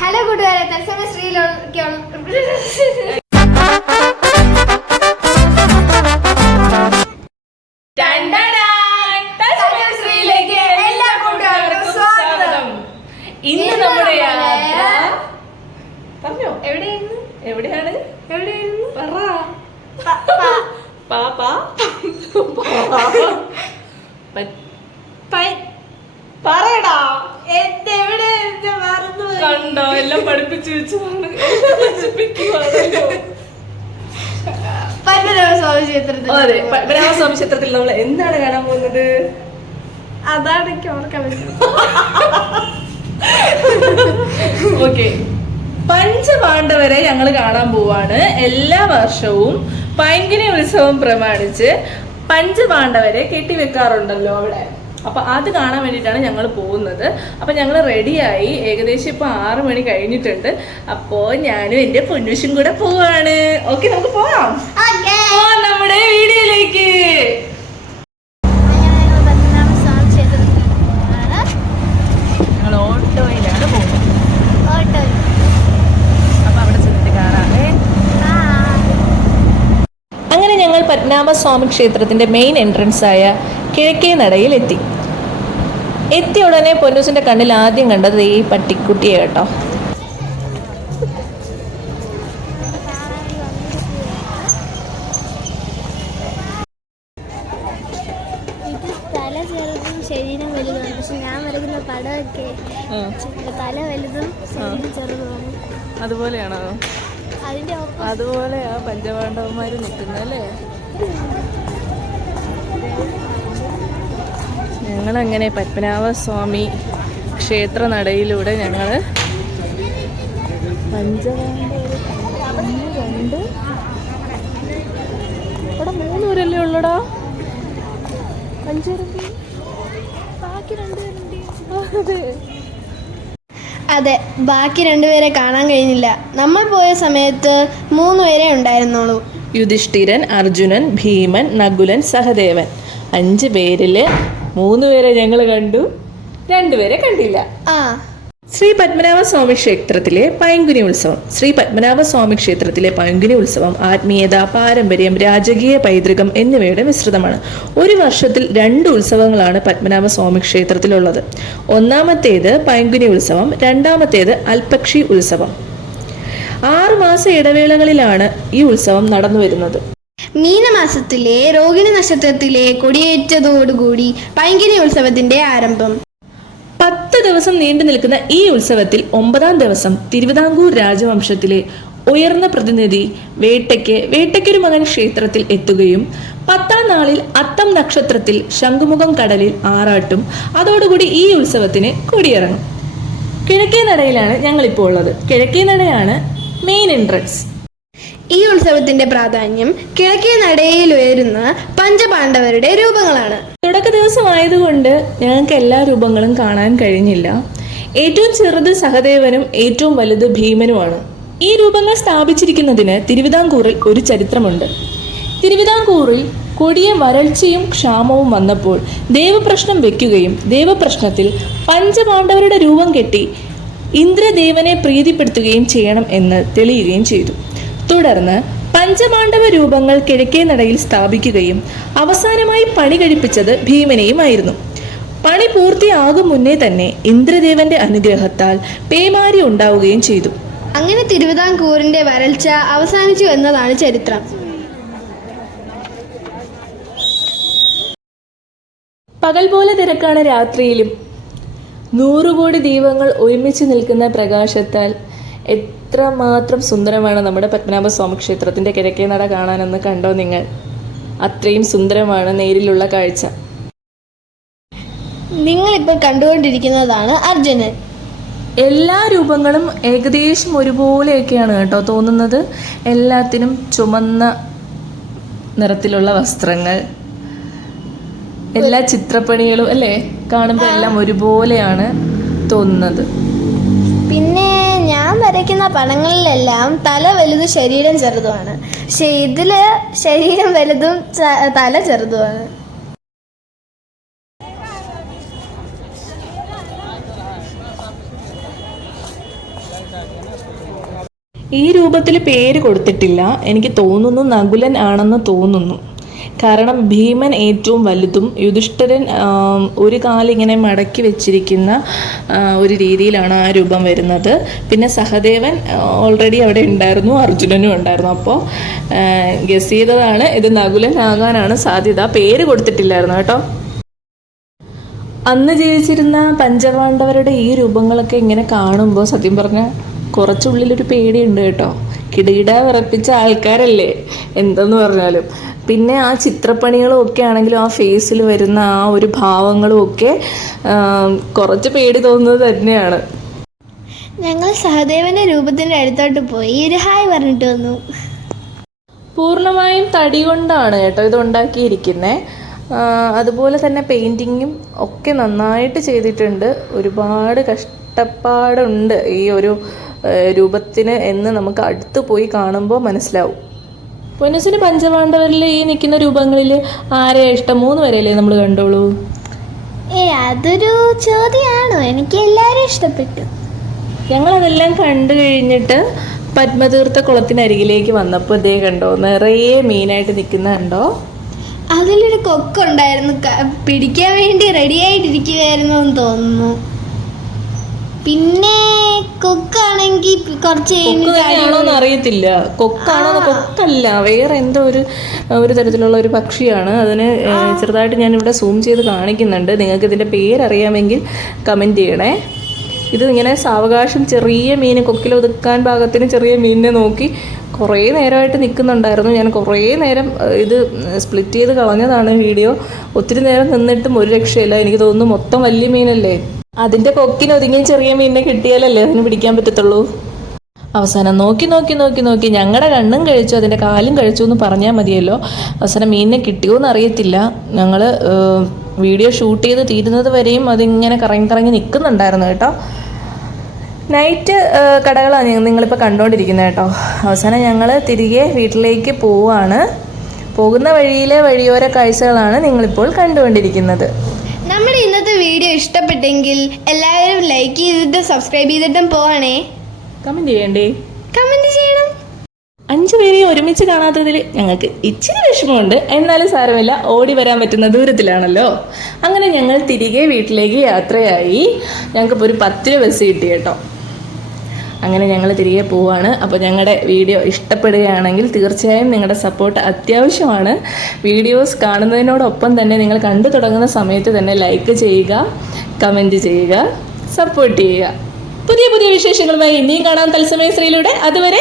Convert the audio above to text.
Hello കൂട്ടുകാരെ, തത്സമയ ശ്രീയിലേക്ക് എല്ലാ കൂട്ടുകാർക്കും സ്വാഗതം. ഇന്ന് നമ്മുടെ യാത്ര പറഞ്ഞോ, എവിടെയാണ് പറയടാ. കണ്ടോ, എല്ലാം പഠിപ്പിച്ചു വെച്ചതാണ്. പത്മനാഭസ്വാമി ക്ഷേത്രത്തിൽ നമ്മൾ എന്താണ് കാണാൻ പോകുന്നത്? അതാണ് എനിക്ക് ഓർക്കാൻ പറ്റുന്നത്. ഓക്കെ, പഞ്ചപാണ്ഡവരെ ഞങ്ങൾ കാണാൻ പോവാണ്. എല്ലാ വർഷവും പൈങ്കിനി ഉത്സവം പ്രമാണിച്ച് പഞ്ചപാണ്ഡവരെ കെട്ടിവെക്കാറുണ്ടല്ലോ അവിടെ. അപ്പൊ അത് കാണാൻ വേണ്ടിയിട്ടാണ് ഞങ്ങൾ പോകുന്നത്. അപ്പൊ ഞങ്ങൾ റെഡിയായി. ഏകദേശം ഇപ്പൊ 6 മണി കഴിഞ്ഞിട്ടുണ്ട്. അപ്പോ ഞാനും എന്റെ പൊന്നുഷും കൂടെ പോവാണ്. ഓക്കെ, നമുക്ക് പോവാം നമ്മുടെ വീഡിയോയിലേക്ക്. ഞങ്ങൾ ഓട്ടോയിലാണ് പോകുന്നത്. അപ്പൊ അവിടെ ചെന്നിട്ട് കാണാമേ. അങ്ങനെ ഞങ്ങൾ പത്മനാഭസ്വാമി ക്ഷേത്രത്തിന്റെ മെയിൻ എൻട്രൻസ് ആയ കിഴക്കേ നടയിൽ എത്തിയ ഉടനെ പൊന്നൂസിന്റെ കണ്ണിൽ ആദ്യം കണ്ടത് ഈ പട്ടിക്കുട്ടിയെ കേട്ടോ. ശരീരം വലുതാണ്, പക്ഷെ ഞാൻ വരയ്ക്കുന്ന പടമൊക്കെ തല വലുതും ശരീരം ചെറുതുമാണ്. അതുപോലെയാണോ? അതുപോലെയാ പഞ്ചപാണ്ഡവന്മാര് നിൽക്കുന്നല്ലേ. ഞങ്ങളങ്ങനെ പത്മനാഭസ്വാമി ക്ഷേത്ര നടയിലൂടെ ഞങ്ങൾ ഇവിടെ 3 പേരല്ലേ ഉള്ളടാ. 5 പേരുണ്ട്, ബാക്കി 2 പേരുണ്ട്. അതെ, ബാക്കി 2 പേരെ കാണാൻ കഴിഞ്ഞില്ല. നമ്മൾ പോയ സമയത്ത് 3 പേരെ ഉണ്ടായിരുന്നുള്ളൂ. യുധിഷ്ഠിരൻ, അർജുനൻ, ഭീമൻ, നകുലൻ, സഹദേവൻ. 5 പേരില് 3 പേരെ ഞങ്ങൾ കണ്ടു, 2 പേരെ കണ്ടില്ല. ശ്രീ പത്മനാഭസ്വാമി ക്ഷേത്രത്തിലെ പൈങ്കുനി ഉത്സവം. ശ്രീ പത്മനാഭസ്വാമി ക്ഷേത്രത്തിലെ പൈങ്കുനി ഉത്സവം ആത്മീയത, പാരമ്പര്യം, രാജകീയ പൈതൃകം എന്നിവയുടെ മിശ്രിതമാണ്. ഒരു വർഷത്തിൽ 2 ഉത്സവങ്ങളാണ് പത്മനാഭസ്വാമി ക്ഷേത്രത്തിലുള്ളത്. ഒന്നാമത്തേത് പൈങ്കുനി ഉത്സവം, രണ്ടാമത്തേത് അൽപക്ഷി ഉത്സവം. 6 മാസ ഇടവേളകളിലാണ് ഈ ഉത്സവം നടന്നു വരുന്നത്. മീനമാസത്തിലെ രോഹിണി നക്ഷത്രത്തിലെ കൊടിയേറ്റതോടുകൂടി പൈങ്കിനി ഉത്സവത്തിന്റെ ആരംഭം. 10 ദിവസം നീണ്ടു നിൽക്കുന്ന ഈ ഉത്സവത്തിൽ 9ാം ദിവസം തിരുവിതാംകൂർ രാജവംശത്തിലെ ഉയർന്ന പ്രതിനിധി വേട്ടയ്ക്കൊരു മകൻ ക്ഷേത്രത്തിൽ എത്തുകയും 10ാം നാളിൽ അത്തം നക്ഷത്രത്തിൽ ശംഖുമുഖം കടലിൽ ആറാട്ടും. അതോടുകൂടി ഈ ഉത്സവത്തിന് കൊടിയിറങ്ങും. കിഴക്കേ നടയിലാണ് ഞങ്ങളിപ്പോൾ ഉള്ളത്. കിഴക്കേ നടയാണ് മെയിൻ എൻട്രൻസ്. ഈ ഉത്സവത്തിന്റെ പ്രാധാന്യം കിഴക്കേ നടയിൽ ഉയരുന്ന പഞ്ചപാണ്ഡവരുടെ രൂപങ്ങളാണ്. തുടക്ക ദിവസമായതുകൊണ്ട് ഞങ്ങൾക്ക് എല്ലാ രൂപങ്ങളും കാണാൻ കഴിഞ്ഞില്ല. ഏറ്റവും ചെറുത് സഹദേവനും ഏറ്റവും വലുത് ഭീമനുമാണ്. ഈ രൂപങ്ങൾ സ്ഥാപിച്ചിരിക്കുന്നതിന് തിരുവിതാംകൂറിൽ ഒരു ചരിത്രമുണ്ട്. തിരുവിതാംകൂറിൽ കൊടിയ വരൾച്ചയും ക്ഷാമവും വന്നപ്പോൾ ദേവപ്രശ്നം വെക്കുകയും ദേവപ്രശ്നത്തിൽ പഞ്ചപാണ്ഡവരുടെ രൂപം കെട്ടി ഇന്ദ്രദേവനെ പ്രീതിപ്പെടുത്തുകയും ചെയ്യണം എന്ന് തെളിയുകയും ചെയ്തു. തുടർന്ന് പഞ്ചപാണ്ഡവ രൂപങ്ങൾ കിഴക്കേ നടയിൽ സ്ഥാപിക്കുകയും അവസാനമായി പണി കഴിപ്പിച്ചത് ഭീമനെയുമായിരുന്നു. പണി പൂർത്തിയാകും മുന്നേ തന്നെ ഇന്ദ്രദേവന്റെ അനുഗ്രഹത്താൽ പേമാരി ഉണ്ടാവുകയും ചെയ്തു. അങ്ങനെ തിരുവിതാംകൂറിന്റെ വരൾച്ച അവസാനിച്ചു എന്നതാണ് ചരിത്രം. പകൽ പോലെ തിരക്കാണ് രാത്രിയിലും. 100 കോടി ദീപങ്ങൾ ഒരുമിച്ച് നിൽക്കുന്ന പ്രകാശത്താൽ എത്രമാത്രം സുന്ദരമാണ് നമ്മുടെ പത്മനാഭസ്വാമി ക്ഷേത്രത്തിന്റെ കിഴക്കേ നട കാണാനെന്ന് കണ്ടോ നിങ്ങൾ? അത്രയും സുന്ദരമാണ് നേരിലുള്ള കാഴ്ച. നിങ്ങളിപ്പോൾ കണ്ടുകൊണ്ടിരിക്കുന്നതാണ് അർജുനൻ. എല്ലാ രൂപങ്ങളും ഏകദേശം ഒരുപോലെയൊക്കെയാണ് കേട്ടോ തോന്നുന്നത്. എല്ലാത്തിനും ചുമന്ന നിറത്തിലുള്ള വസ്ത്രങ്ങൾ, എല്ലാ ചിത്രപ്പണികളും അല്ലേ കാണുമ്പോൾ എല്ലാം ഒരുപോലെയാണ് തോന്നുന്നത്. പിന്നെ ഞാൻ വരയ്ക്കുന്ന പടങ്ങളിലെല്ലാം തല വലുത് ശരീരം ചെറുതുമാണ്. പക്ഷെ ഇതില് ശരീരം വലുതും തല ചെറുതുമാണ്. ഈ രൂപത്തിൽ പേര് കൊടുത്തിട്ടില്ല. എനിക്ക് തോന്നുന്നു നകുലൻ ആണെന്ന് തോന്നുന്നു. കാരണം ഭീമൻ ഏറ്റവും വലുതും യുധിഷ്ഠിരൻ ഒരു കാലിങ്ങനെ മടക്കി വെച്ചിരിക്കുന്ന ഒരു രീതിയിലാണ് ആ രൂപം വരുന്നത്. പിന്നെ സഹദേവൻ ഓൾറെഡി അവിടെ ഉണ്ടായിരുന്നു, അർജുനനും ഉണ്ടായിരുന്നു. അപ്പോൾ ഗസ് ചെയ്തതാണ് ഇത് നകുലൻ ആകാനാണ് സാധ്യത. പേര് കൊടുത്തിട്ടില്ലായിരുന്നു കേട്ടോ. അന്ന് ജീവിച്ചിരുന്ന പഞ്ചപാണ്ഡവരുടെ ഈ രൂപങ്ങളൊക്കെ ഇങ്ങനെ കാണുമ്പോൾ സത്യം പറഞ്ഞാൽ കുറച്ചുള്ളിലൊരു പേടിയുണ്ട് കേട്ടോ. കിടുകിട വിറപ്പിച്ച ആൾക്കാരല്ലേ എന്തെന്ന് പറഞ്ഞാലും. പിന്നെ ആ ചിത്രപ്പണികളും ഒക്കെ ആണെങ്കിലും ആ ഫേസിൽ വരുന്ന ആ ഒരു ഭാവങ്ങളും ഒക്കെ കുറച്ച് പേടി തോന്നുന്നത് തന്നെയാണ്. ഞങ്ങൾ സഹദേവന്റെ രൂപത്തിന്റെ അടുത്തോട്ട് പോയി ഒരു ഹായ് പറഞ്ഞിട്ട് വന്നു. പൂർണ്ണമായും തടി കൊണ്ടാണ് കേട്ടോ ഇത് ഉണ്ടാക്കിയിരിക്കുന്നത്. അതുപോലെ തന്നെ പെയിൻറ്റിങ്ങും ഒക്കെ നന്നായിട്ട് ചെയ്തിട്ടുണ്ട്. ഒരുപാട് കഷ്ടപ്പാടുണ്ട് ഈ ഒരു രൂപത്തിന് എന്ന് നമുക്ക് അടുത്ത് പോയി കാണുമ്പോൾ മനസ്സിലാവും. പൊന്നൂസിന് പഞ്ചപാണ്ഡവരിൽ ഈ നിൽക്കുന്ന രൂപങ്ങളിൽ ആരെയാ ഇഷ്ടം? 3 പേരെയല്ലേ നമ്മൾ കണ്ടോളൂ. അതൊരു ചോദ്യമാണോ? എനിക്ക് എല്ലാവരും ഇഷ്ടപ്പെട്ടു. ഞങ്ങളതെല്ലാം കണ്ടു കഴിഞ്ഞിട്ട് പത്മതീർത്ഥ കുളത്തിനരികിലേക്ക് വന്നപ്പോൾ ഇതേ കണ്ടോ, നിറയെ മീനായിട്ട് നിൽക്കുന്ന കണ്ടോ. അതിലൊരു കൊക്കുണ്ടായിരുന്നു, പിടിക്കാൻ വേണ്ടി റെഡി ആയിട്ടിരിക്കുകയായിരുന്നു എന്ന് തോന്നുന്നു. പിന്നെ കൊക്കാണെങ്കിൽ കുറച്ച് ആണോന്ന് അറിയത്തില്ല. കൊക്കല്ല, വേറെ എന്തോ ഒരു തരത്തിലുള്ള ഒരു പക്ഷിയാണ്. അതിന് ചെറുതായിട്ട് ഞാനിവിടെ സൂം ചെയ്ത് കാണിക്കുന്നുണ്ട്. നിങ്ങൾക്ക് ഇതിൻ്റെ പേരറിയാമെങ്കിൽ കമൻറ്റ് ചെയ്യണേ. ഇത് ഇങ്ങനെ സാവകാശം ചെറിയ മീൻ, കൊക്കിലൊതുക്കാൻ പാകത്തിന് ചെറിയ മീനിനെ നോക്കി കുറേ നേരമായിട്ട് നിൽക്കുന്നുണ്ടായിരുന്നു. ഞാൻ കുറേ നേരം ഇത് സ്പ്ലിറ്റ് ചെയ്ത് കളഞ്ഞതാണ് വീഡിയോ. ഒത്തിരി നേരം നിന്നിട്ടും ഒരു രക്ഷയില്ല. എനിക്ക് തോന്നുന്നു മൊത്തം വലിയ മീനല്ലേ, അതിൻ്റെ കൊക്കിന് ഒതുങ്ങി ചെറിയ മീനിനെ കിട്ടിയാലല്ലേ അതിന് പിടിക്കാൻ പറ്റത്തുള്ളൂ. അവസാനം നോക്കി ഞങ്ങളുടെ കണ്ണും കഴിച്ചു, അതിൻ്റെ കാലും കഴിച്ചു എന്ന് പറഞ്ഞാൽ മതിയല്ലോ. അവസാനം മീനിനെ കിട്ടിയോ എന്ന് അറിയത്തില്ല. ഞങ്ങൾ വീഡിയോ ഷൂട്ട് ചെയ്ത് തീരുന്നത് വരെയും അതിങ്ങനെ കറങ്ങി നിൽക്കുന്നുണ്ടായിരുന്നു കേട്ടോ. നൈറ്റ് കടകളാണ് നിങ്ങളിപ്പോൾ കണ്ടുകൊണ്ടിരിക്കുന്നത് കേട്ടോ. അവസാനം ഞങ്ങൾ തിരികെ വീട്ടിലേക്ക് പോവുകയാണ്. പോകുന്ന വഴിയിലെ വഴിയോര കാഴ്ചകളാണ് നിങ്ങളിപ്പോൾ കണ്ടുകൊണ്ടിരിക്കുന്നത്. നമ്മുടെ ഇന്നത്തെ വീഡിയോ ഇഷ്ടപ്പെട്ടെങ്കിൽ എല്ലാവരും ലൈക്ക് ചെയ്തിട്ട് സബ്സ്ക്രൈബ് ചെയ്തിട്ടും പോവാണേ. കമൻറ്റ് ചെയ്യണം. 5 പേരെ ഒരുമിച്ച് കാണാത്തതിൽ ഞങ്ങൾക്ക് ഇച്ചിരി വിഷമമുണ്ട്. എന്നാലും സാരമില്ല, ഓടി വരാൻ പറ്റുന്ന ദൂരത്തിലാണല്ലോ. അങ്ങനെ ഞങ്ങൾ തിരികെ വീട്ടിലേക്ക് യാത്രയായി. ഞങ്ങൾക്കിപ്പോൾ ഒരു 10 രൂപ ബസ് കിട്ടി കേട്ടോ. അങ്ങനെ ഞങ്ങൾ തിരികെ പോവുകയാണ്. അപ്പോൾ ഞങ്ങളുടെ വീഡിയോ ഇഷ്ടപ്പെടുകയാണെങ്കിൽ തീർച്ചയായും നിങ്ങളുടെ സപ്പോർട്ട് അത്യാവശ്യമാണ്. വീഡിയോസ് കാണുന്നതിനോടൊപ്പം തന്നെ നിങ്ങൾ കണ്ടു തുടങ്ങുന്ന സമയത്ത് തന്നെ ലൈക്ക് ചെയ്യുക, കമൻറ്റ് ചെയ്യുക, സപ്പോർട്ട് ചെയ്യുക. പുതിയ വിശേഷങ്ങളുമായി ഇനിയും കാണാം തത്സമയ ശ്രീയിലൂടെ. അതുവരെ